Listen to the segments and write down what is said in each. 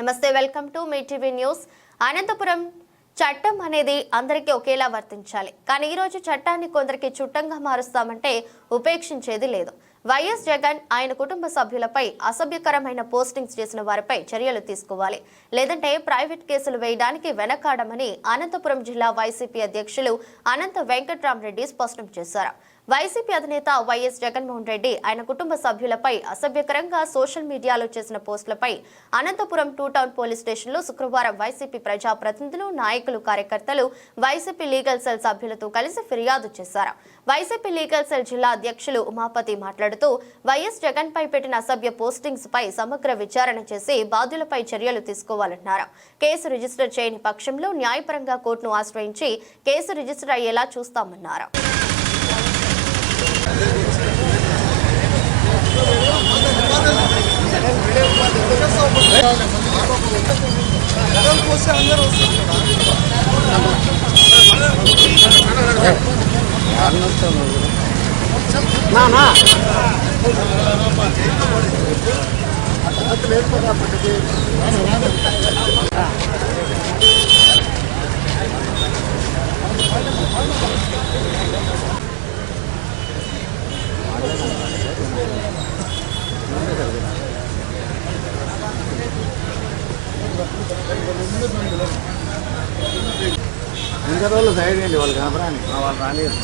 నమస్తే, welcome to మీ TV news. Anantapuram చట్టం అనేది అందరికీ ఒకేలా వర్తించాలి. కానీ ఈ రోజు చట్టాన్ని కొందరికి చుట్టంగా మారుస్తామంటే ఉపేక్షించేది లేదు. వైఎస్ జగన్ ఆయన కుటుంబ సభ్యులపై అసభ్యకరమైన పోస్టింగ్స్ చేసిన వారిపై చర్యలు తీసుకోవాలి, లేదంటే ప్రైవేట్ కేసులు వేయడానికి వెనకాడమని అనంతపురం జిల్లా వైసీపీ అధ్యక్షులు అనంత వెంకట్రామరెడ్డి స్పష్టం చేశారు. వైసీపీ అధినేత వైఎస్ జగన్మోహన్ రెడ్డి ఆయన కుటుంబ సభ్యులపై అసభ్యకరంగా సోషల్ మీడియాలో చేసిన పోస్టులపై అనంతపురం 2 టౌన్ పోలీస్ స్టేషన్లో శుక్రవారం వైసీపీ ప్రజాప్రతినిధులు, నాయకులు, కార్యకర్తలు వైసీపీ లీగల్ సెల్ సభ్యులతో కలిసి ఫిర్యాదు చేశారు. వైసీపీ లీగల్ సెల్ జిల్లా అధ్యక్షులు ఉమాపతి మాట్లాడుతూ వైఎస్ జగన్ పై పెట్టిన అసభ్య పోస్టింగ్స్ పై సమగ్ర విచారణ చేసి బాధ్యులపై చర్యలు తీసుకోవాలన్నారు. కేసు రిజిస్టర్ చేయని పక్షంలో న్యాయపరంగా కోర్టును ఆశ్రయించి కేసు రిజిస్టర్ అయ్యేలా చూస్తామన్నారు. ఇంకా రోజులు సైడ్ అండి వాళ్ళు కనపరాని వాళ్ళు రాలేదు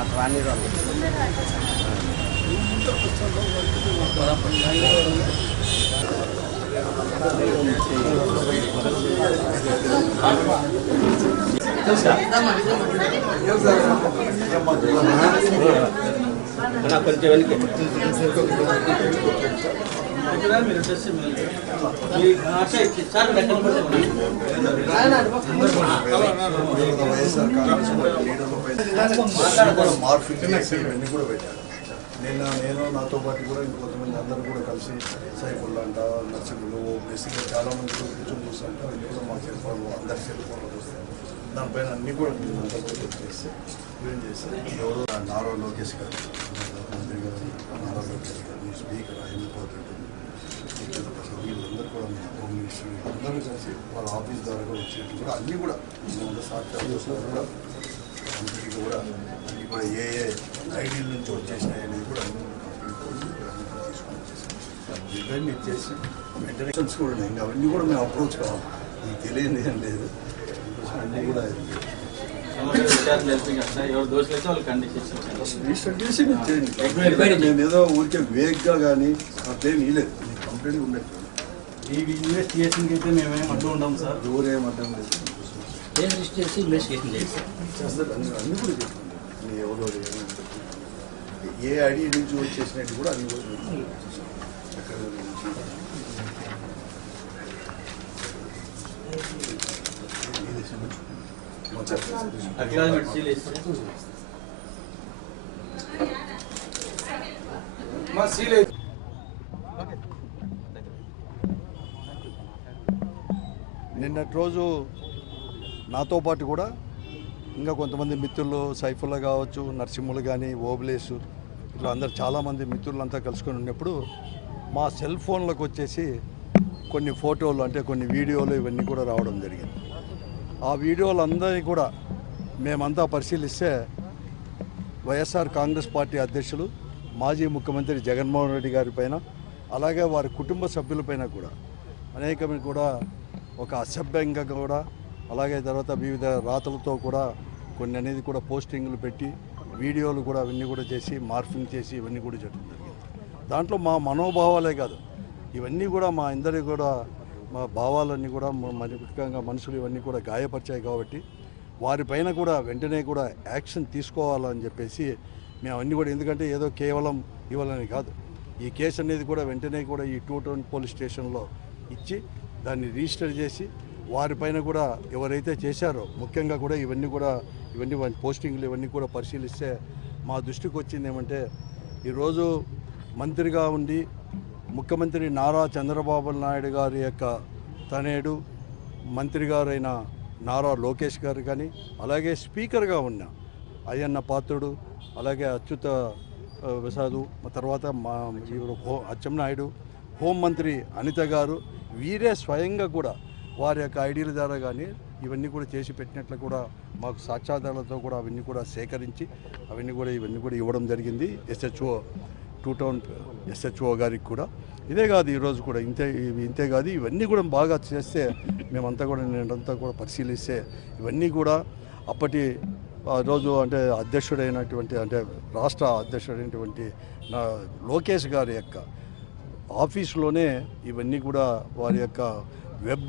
అట్లా రాని కొంచెం వెనక్కి నేను నాతో పాటు కూడా ఇంకొంతమంది అందరూ కూడా కలిసి సైఫుల్లా అంట, నర్సింగ్లు, బేసిక్గా చాలామంది కూడా కూర్చొని చూస్తుంటే అవి కూడా మా సెల్ ఫోన్లో అందరి సెల్ ఫోన్లో వస్తాయి. దానిపైన అన్నీ కూడా అంతా కూడా చేస్తే ఏం చేస్తే ఎవరో నారా లోకేష్ గారు, మంత్రి గారు, నారా లోకేష్ గారు, స్పీకర్ అయిపోతుంది వీళ్ళందరూ కూడా హోమ్ మినిస్టర్ అందరూ కలిసి వాళ్ళ ఆఫీస్ ద్వారా కూడా వచ్చేట్టు కూడా అన్నీ కూడా సాక్షాత్ కూడా అందరికీ కూడా అన్నీ కూడా ఏ ఐడీల నుంచి వచ్చేసినాయి అనేది కూడా అన్నీ తీసుకొని వచ్చేసాం. ఇవన్నీ చేసి మెయింటెనెన్స్ కూడా ఉన్నాయి. ఇంకా అవన్నీ కూడా మేము అప్రోచ్ కావాలి. మీకు తెలియదు ఏం లేదు, అన్నీ కూడా మేము ఏదో ఊరికే వేగ్గా కానీ అట్లేం ఇవ్వలేదు. మీకు కంప్లైంట్ ఉండదు. ఈ ఇన్వెస్టిగేషన్కి అయితే మేమేం అడ్డు ఉంటాం సార్. ఎవరేం అడ్డం లేదు, ఇన్వెస్టిగేషన్ చేస్తారు. అన్నీ కూడా చేస్తాం. ఎవరో ఏ ఐడి నుంచి వచ్చేసినట్టు కూడా అన్ని కూడా ఎక్కడ నిన్నటి రోజు నాతో పాటు కూడా ఇంకా కొంతమంది మిత్రులు, సైఫుల్లా కావచ్చు, నరసింహులు కానీ, ఓబులేసు, ఇట్లా అందరు చాలామంది మిత్రులంతా కలుసుకొని ఉన్నప్పుడు మా సెల్ ఫోన్లకు వచ్చేసి కొన్ని ఫోటోలు అంటే కొన్ని వీడియోలు ఇవన్నీ కూడా రావడం జరిగింది. ఆ వీడియోలు అందరినీ కూడా మేమంతా పరిశీలిస్తే వైఎస్ఆర్ కాంగ్రెస్ పార్టీ అధ్యక్షులు, మాజీ ముఖ్యమంత్రి జగన్మోహన్ రెడ్డి గారి పైన, అలాగే వారి కుటుంబ సభ్యులపైన కూడా అనేకమైన కూడా ఒక అసభ్యంగా కూడా, అలాగే తర్వాత వివిధ రాతలతో కూడా కొన్ని అనేది కూడా పోస్టింగ్లు పెట్టి వీడియోలు కూడా అవన్నీ కూడా చేసి మార్ఫింగ్ చేసి ఇవన్నీ కూడా చేయడం జరిగింది. దాంట్లో మా మనోభావాలే కాదు, ఇవన్నీ కూడా మా అందరి కూడా మా భావాలన్నీ కూడా మరి ముఖ్యంగా మనుషులు ఇవన్నీ కూడా గాయపరిచాయి. కాబట్టి వారిపైన కూడా వెంటనే కూడా యాక్షన్ తీసుకోవాలని చెప్పేసి మేము అన్నీ కూడా, ఎందుకంటే ఏదో కేవలం ఇవ్వాలని కాదు, ఈ కేసు అనేది కూడా వెంటనే కూడా ఈ 2 టౌన్ పోలీస్ స్టేషన్లో ఇచ్చి దాన్ని రిజిస్టర్ చేసి వారిపైన కూడా ఎవరైతే చేశారో ముఖ్యంగా కూడా ఇవన్నీ పోస్టింగ్లు ఇవన్నీ కూడా పరిశీలిస్తే మా దృష్టికి వచ్చింది ఏమంటే, ఈరోజు మంత్రిగా ఉండి ముఖ్యమంత్రి నారా చంద్రబాబు నాయుడు గారి యొక్క తనయుడు మంత్రి గారైన నారా లోకేష్ గారు కానీ, అలాగే స్పీకర్గా ఉన్న అయ్యన్న పాత్రుడు, అలాగే అచ్యుత ప్రసాదు తర్వాత మా అచ్చెన్నాయుడు హోంమంత్రి అనిత గారు వీరే స్వయంగా కూడా వారి యొక్క ఐడియాల ద్వారా కానీ ఇవన్నీ కూడా చేసి పెట్టినట్లు కూడా మాకు సాక్ష్యాధారాలతో కూడా అవన్నీ కూడా సేకరించి ఇవన్నీ కూడా ఇవ్వడం జరిగింది ఎస్హెచ్ఓ టూ టౌన్ ఎస్హెచ్ఓ గారికి కూడా. ఇదే కాదు ఈరోజు కూడా ఇంతే కాదు ఇవన్నీ కూడా బాగా చేస్తే మేమంతా కూడా నేనంతా కూడా పరిశీలిస్తే ఇవన్నీ కూడా అప్పటి రోజు అంటే అధ్యక్షుడైనటువంటి అంటే రాష్ట్ర అధ్యక్షుడైనటువంటి లోకేష్ గారి యొక్క ఆఫీసులోనే ఇవన్నీ కూడా వారి యొక్క వెబ్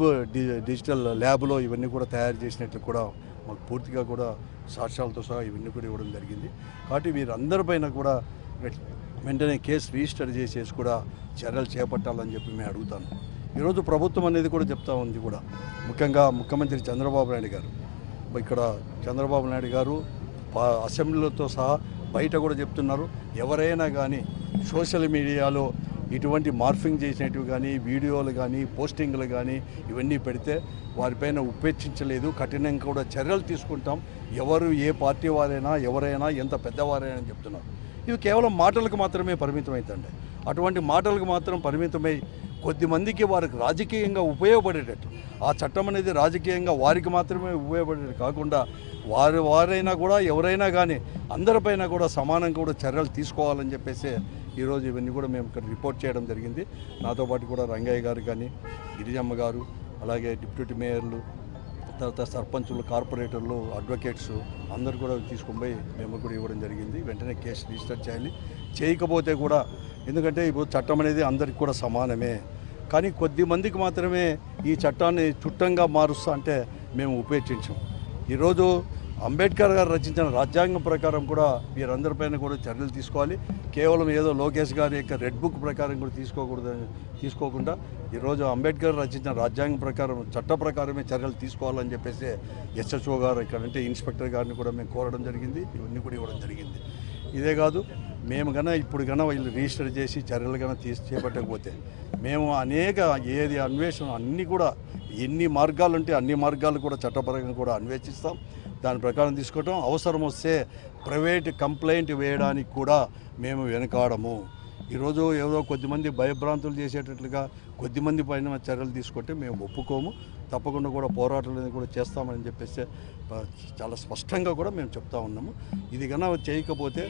డిజిటల్ ల్యాబ్లో ఇవన్నీ కూడా తయారు చేసినట్లు కూడా మాకు పూర్తిగా కూడా సాక్ష్యాలతో సహా ఇవన్నీ కూడా ఇవ్వడం జరిగింది. కాబట్టి వీరందరిపైన కూడా వెంటనే కేసు రిజిస్టర్ చేసేసి కూడా చర్యలు చేపట్టాలని చెప్పి మేము అడుగుతాను. ఈరోజు ప్రభుత్వం అనేది కూడా చెప్తా ఉంది కూడా ముఖ్యంగా ముఖ్యమంత్రి చంద్రబాబు నాయుడు గారు ఇక్కడ చంద్రబాబు నాయుడు గారు అసెంబ్లీలతో సహా బయట కూడా చెప్తున్నారు ఎవరైనా కానీ సోషల్ మీడియాలో ఇటువంటి మార్ఫింగ్ చేసినట్టు కానీ వీడియోలు కానీ పోస్టింగ్లు కానీ ఇవన్నీ పెడితే వారిపైన ఉపేక్షించలేదు కఠినంగా కూడా చర్యలు తీసుకుంటాం ఎవరు ఏ పార్టీ వారైనా ఎవరైనా ఎంత పెద్దవారైనా అని చెప్తున్నారు. ఇవి కేవలం మాటలకు మాత్రమే పరిమితమైందండి. అటువంటి మాటలకు మాత్రం పరిమితమై కొద్దిమందికి వారికి రాజకీయంగా ఉపయోగపడేటట్టు ఆ చట్టం అనేది రాజకీయంగా వారికి మాత్రమే ఉపయోగపడేది కాకుండా వారైనా కూడా ఎవరైనా కానీ అందరిపైన కూడా సమానంగా కూడా చర్యలు తీసుకోవాలని చెప్పేసి ఈరోజు ఇవన్నీ కూడా మేము ఇక్కడ రిపోర్ట్ చేయడం జరిగింది. నాతో పాటు కూడా రంగయ్య గారు కానీ గిరిజమ్మ గారు అలాగే డిప్యూటీ మేయర్లు తర్వాత సర్పంచులు కార్పొరేటర్లు అడ్వకేట్స్ అందరు కూడా తీసుకొని పోయి మేము కూడా ఇవ్వడం జరిగింది. వెంటనే కేసు రిజిస్టర్ చేయాలి. చేయకపోతే కూడా ఎందుకంటే ఇప్పుడు చట్టం అనేది అందరికి కూడా సమానమే కానీ కొద్ది మందికి మాత్రమే ఈ చట్టాన్ని చుట్టంగా మారుస్తా అంటే మేము ఉపేక్షించాం. ఈరోజు అంబేద్కర్ గారు రచించిన రాజ్యాంగం ప్రకారం కూడా వీరందరిపైన కూడా చర్యలు తీసుకోవాలి. కేవలం ఏదో లోకేష్ గారి యొక్క రెడ్ బుక్ ప్రకారం కూడా తీసుకోకుండా ఈరోజు అంబేద్కర్ రచించిన రాజ్యాంగం ప్రకారం చట్ట ప్రకారమే చర్యలు తీసుకోవాలని చెప్పేసి ఎస్హెచ్ఓ గారు ఇక్కడంటే ఇన్స్పెక్టర్ గారిని కూడా మేము కోరడం జరిగింది. ఇవన్నీ కూడా ఇవ్వడం జరిగింది. ఇదే కాదు మేము ఇప్పుడు వీళ్ళు రిజిస్టర్ చేసి చర్యలు చేపట్టకపోతే మేము అనేక అన్వేషణ అన్నీ కూడా ఎన్ని మార్గాలు ఉంటే అన్ని మార్గాలు కూడా చట్టపరంగా కూడా అన్వేషిస్తాం. దాని ప్రకారం తీసుకోవటం అవసరం వస్తే ప్రైవేట్ కంప్లైంట్ వేయడానికి కూడా మేము వెనకాడము. ఈరోజు ఏదో కొద్దిమంది భయభ్రాంతులు చేసేటట్లుగా కొద్దిమంది పైన చర్యలు తీసుకుంటే మేము ఒప్పుకోము. తప్పకుండా కూడా పోరాటాలు కూడా చేస్తామని చెప్పేసి చాలా స్పష్టంగా కూడా మేము చెప్తా ఉన్నాము. ఇది కన్నా చేయకపోతే